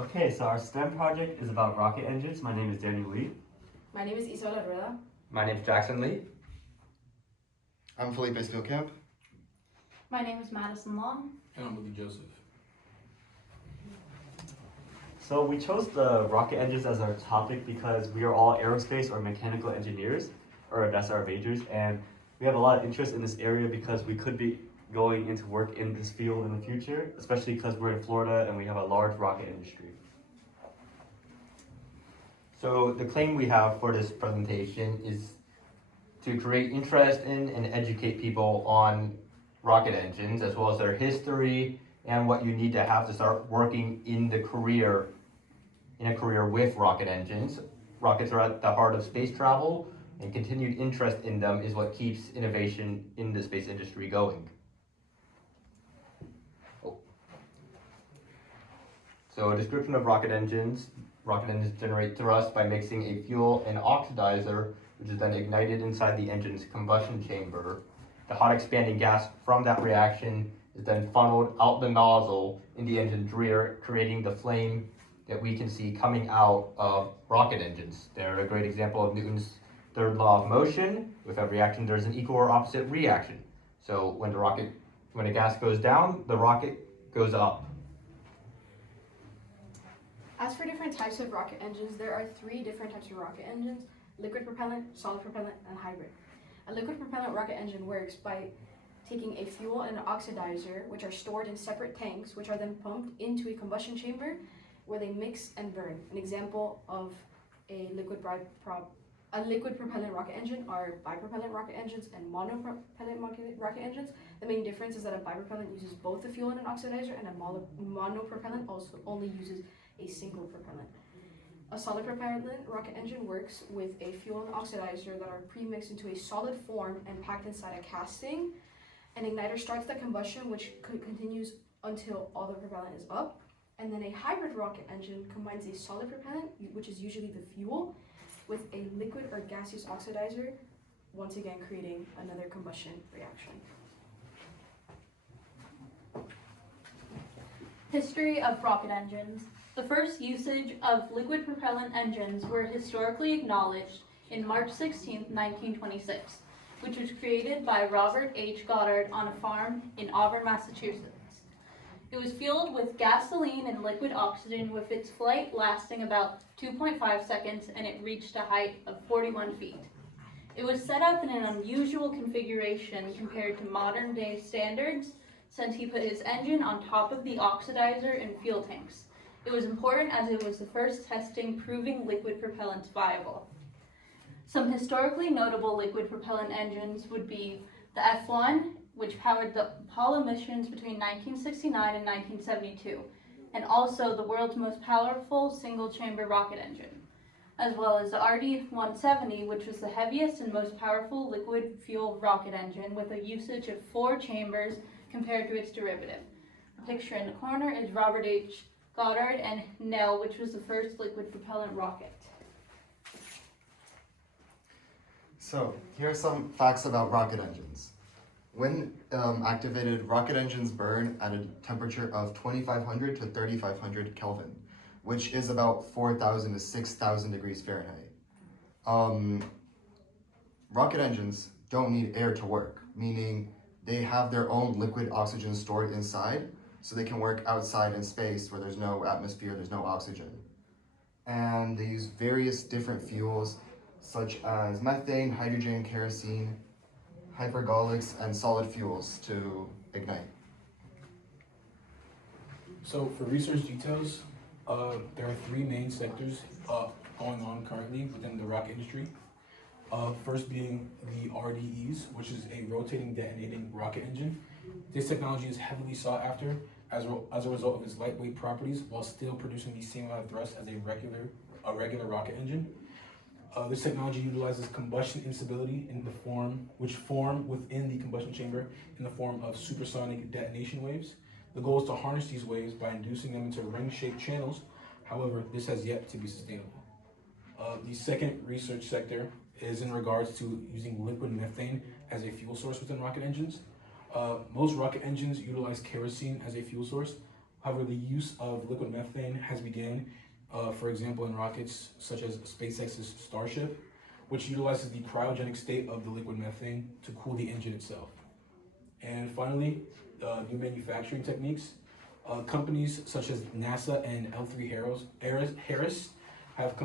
Okay, so our STEM project is about rocket engines. My name is Daniel Lee. My name is Isabel Rueda. My name's Jackson Lee. I'm Felipe Spielkamp. My name is Madison Long. And I'm Willie Joseph. So we chose the rocket engines as our topic because we are all aerospace or mechanical engineers, or that's our majors, and we have a lot of interest in this area because we could be going into work in this field in the future, especially because we're in Florida and we have a large rocket industry. So the claim we have for this presentation is to create interest in and educate people on rocket engines, as well as their history and what you need to have to start working in a career with rocket engines. Rockets are at the heart of space travel, and continued interest in them is what keeps innovation in the space industry going. So a description of rocket engines. Rocket engines generate thrust by mixing a fuel and oxidizer, which is then ignited inside the engine's combustion chamber. The hot expanding gas from that reaction is then funneled out the nozzle in the engine's rear, creating the flame that we can see coming out of rocket engines. They're a great example of Newton's third law of motion. With every action, there's an equal or opposite reaction. So when a gas goes down, the rocket goes up. As for different types of rocket engines, there are three different types of rocket engines: liquid propellant, solid propellant, and hybrid. A liquid propellant rocket engine works by taking a fuel and an oxidizer, which are stored in separate tanks, which are then pumped into a combustion chamber where they mix and burn. An example of a liquid propellant rocket engine are bipropellant rocket engines and monopropellant rocket engines. The main difference is that a bipropellant uses both the fuel and an oxidizer, and a monopropellant also only uses a single propellant. A solid propellant rocket engine works with a fuel and oxidizer that are pre-mixed into a solid form and packed inside a casting. An igniter starts the combustion, which continues until all the propellant is up. And then a hybrid rocket engine combines a solid propellant, which is usually the fuel, with a liquid or gaseous oxidizer, once again creating another combustion reaction. History of rocket engines. The first usage of liquid propellant engines were historically acknowledged in March 16, 1926, which was created by Robert H. Goddard on a farm in Auburn, Massachusetts. It was fueled with gasoline and liquid oxygen, with its flight lasting about 2.5 seconds, and it reached a height of 41 feet. It was set up in an unusual configuration compared to modern day standards, since he put his engine on top of the oxidizer and fuel tanks. It was important as it was the first testing proving liquid propellants viable. Some historically notable liquid propellant engines would be the F-1, which powered the Apollo missions between 1969 and 1972, and also the world's most powerful single-chamber rocket engine, as well as the RD-170, which was the heaviest and most powerful liquid-fueled rocket engine with a usage of 4 chambers compared to its derivative. The picture in the corner is Robert H. Goddard and Nell, which was the first liquid propellant rocket. So, here are some facts about rocket engines. When activated, rocket engines burn at a temperature of 2500 to 3500 Kelvin, which is about 4000 to 6000 degrees Fahrenheit. Rocket engines don't need air to work, meaning they have their own liquid oxygen stored inside, so they can work outside in space where there's no atmosphere, there's no oxygen. And they use various different fuels, such as methane, hydrogen, kerosene, hypergolics, and solid fuels to ignite. So for research details, there are 3 main sectors going on currently within the rocket industry. First being the RDEs, which is a rotating detonating rocket engine. This technology is heavily sought after as a result of its lightweight properties, while still producing the same amount of thrust as a regular rocket engine. This technology utilizes combustion instability which form within the combustion chamber in the form of supersonic detonation waves. The goal is to harness these waves by inducing them into ring-shaped channels. However, this has yet to be sustainable. The second research sector is in regards to using liquid methane as a fuel source within rocket engines. Most rocket engines utilize kerosene as a fuel source, However, the use of liquid methane has begun, for example, in rockets such as SpaceX's Starship, which utilizes the cryogenic state of the liquid methane to cool the engine itself. And finally, new manufacturing techniques. Companies such as NASA and Harris have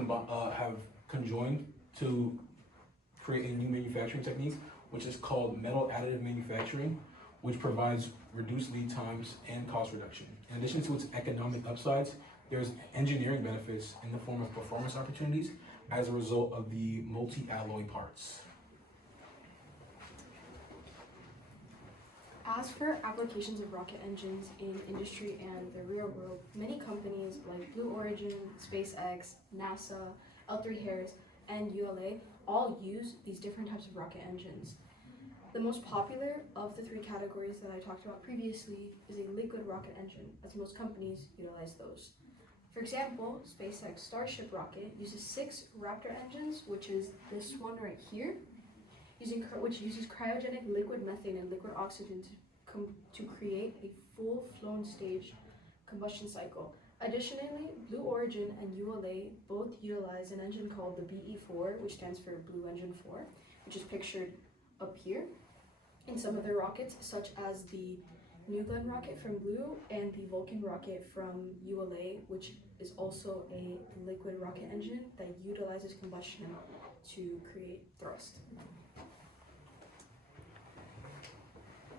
conjoined to create a new manufacturing technique, which is called metal additive manufacturing, which provides reduced lead times and cost reduction. In addition to its economic upsides, there's engineering benefits in the form of performance opportunities as a result of the multi-alloy parts. As for applications of rocket engines in industry and the real world, many companies like Blue Origin, SpaceX, NASA, L3Harris, and ULA all use these different types of rocket engines. The most popular of the three categories that I talked about previously is a liquid rocket engine, as most companies utilize those. For example, SpaceX Starship rocket uses 6 Raptor engines, which is this one right here, which uses cryogenic liquid methane and liquid oxygen to create a full-flown stage combustion cycle. Additionally, Blue Origin and ULA both utilize an engine called the BE4, which stands for Blue Engine 4, which is pictured up here in some of their rockets, such as the New Glenn rocket from Blue and the Vulcan rocket from ULA, which is also a liquid rocket engine that utilizes combustion to create thrust.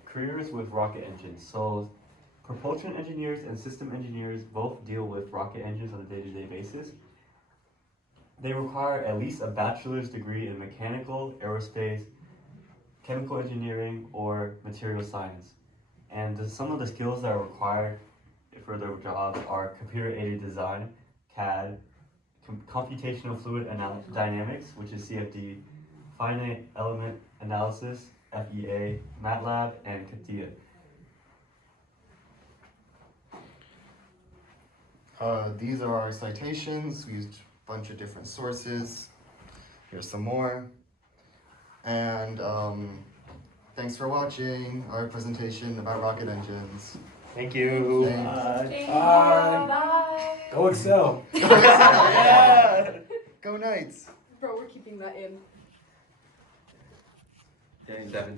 Careers with rocket engines. So propulsion engineers and system engineers both deal with rocket engines on a day-to-day basis. They require at least a bachelor's degree in mechanical, aerospace, chemical engineering, or material science. And some of the skills that are required for their jobs are computer-aided design, CAD, computational fluid dynamics, which is CFD, finite element analysis, FEA, MATLAB, and CATIA. These are our citations. We used a bunch of different sources. Here's some more. And thanks for watching our presentation about rocket engines. Thank you. Thanks. Bye! Go Excel! Yeah! Go Knights! Bro, we're keeping that in. Dang, Devin.